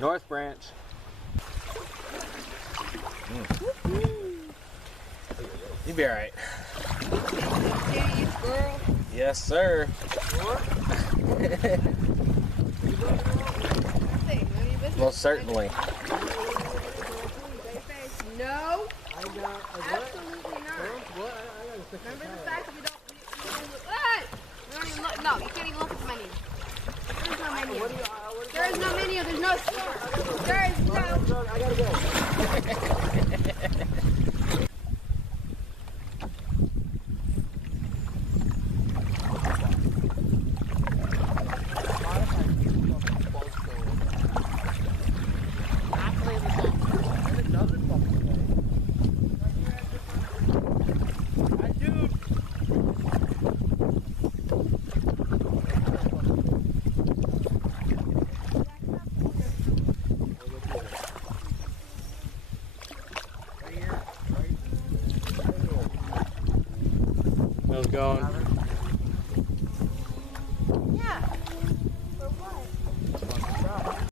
North Branch. You be alright. Girl. Yes, sir. Most certainly. No. Absolutely not. Remember the fact that we don't even look. No, you can't even look at the menu. There's no menu. There is no menu. There's no store. There is no. I gotta go. How's it going?